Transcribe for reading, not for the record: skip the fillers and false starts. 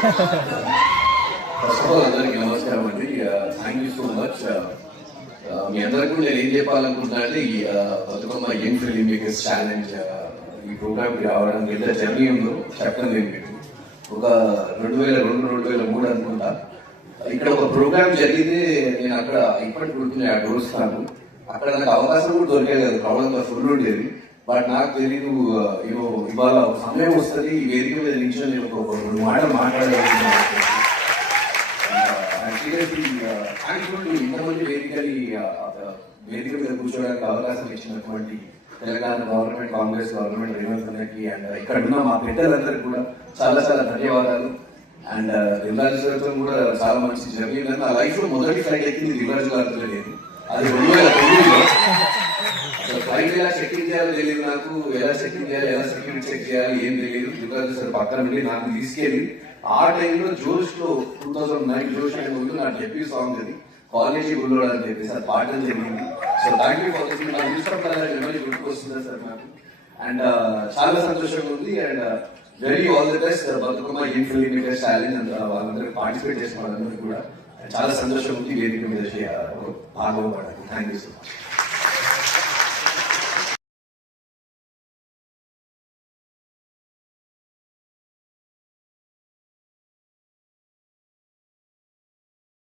First of all అందరికి నమస్కారం అండి. Thank you so much. మీ అందరికీ కూడా నేను ఏం చెప్పాలనుకుంటున్నా అంటే ఈ Bathukamma young film makers challenge ఈ ప్రోగ్రామ్కి రావడానికి ఎంత జర్నీ ఉందో చెప్పడం లేదు మీకు. ఒక 2002-2003 అనుకుంటా ఇక్కడ ఒక ప్రోగ్రామ్ జరిగితే నేను అక్కడ ఇప్పటికి గుర్తున్నాయి ఆ డోర్స్ నాకు. అక్కడ నాకు అవకాశం కూడా దొరికేది కాదు, క్రౌడ్ అంతా ఫుల్ ఉండేది. బట్ నాకు తెలీదు ఇవాళ సమయం వస్తుంది ఈ వేదిక మీద నిల్చొని నేను ఒక 2 మాటలు మాట్లాడాలనుకున్నాను. ఇంతమంది వేదిక మీద కూర్చోడానికి అవకాశం ఇచ్చినటువంటి తెలంగాణ గవర్నమెంట్, కాంగ్రెస్ గవర్నమెంట్, రేవంత్ అన్నకి అండ్ ఇక్కడ ఉన్న మా పెద్దలందరికీ కూడా చాలా చాలా ధన్యవాదాలు. అండ్ దిల్రాజు గారితో కూడా చాలా మంచి జర్నీ. నా లైఫ్ లో మొదటి ఫ్లైట్ ఎక్కింది దిల్రాజు గారితో లేదు, అది 2009లో. అసలు ఫ్లైట్ ఎలా చెక్కింగ్ చేయాలో తెలియదు నాకు, ఎలా చెక్కింగ్ చేయాలి, ఎలా సెక్యూరిటీ చెక్ చేయాలి ఏం తెలియదు. దిల్రాజు సార్ పక్కన నుండి నాకు తీసుకెళ్ళి ఆ టైంలో జోష్ లో 2009 జోష్ అయిన ముందు నాకు చెప్పి సాంగ్ అది కాలేజీ గుల్లోడ్ అని చెప్పేసి అది పాడడం జరిగింది. So thank you for this. నాకు మెమరీ గుర్తుకొస్తుంది సార్ నాకు. అండ్ చాలా సంతోషంగా ఉంది. And very all the best Bathukamma young film makers challenge. And వాళ్ళందరూ పార్టిసిపేట్ చేసిన వాళ్ళందరూ కూడా చాలా సంతోషంగా ఉంది వేదిక మీద భాగం పడాలి. Thank you so much.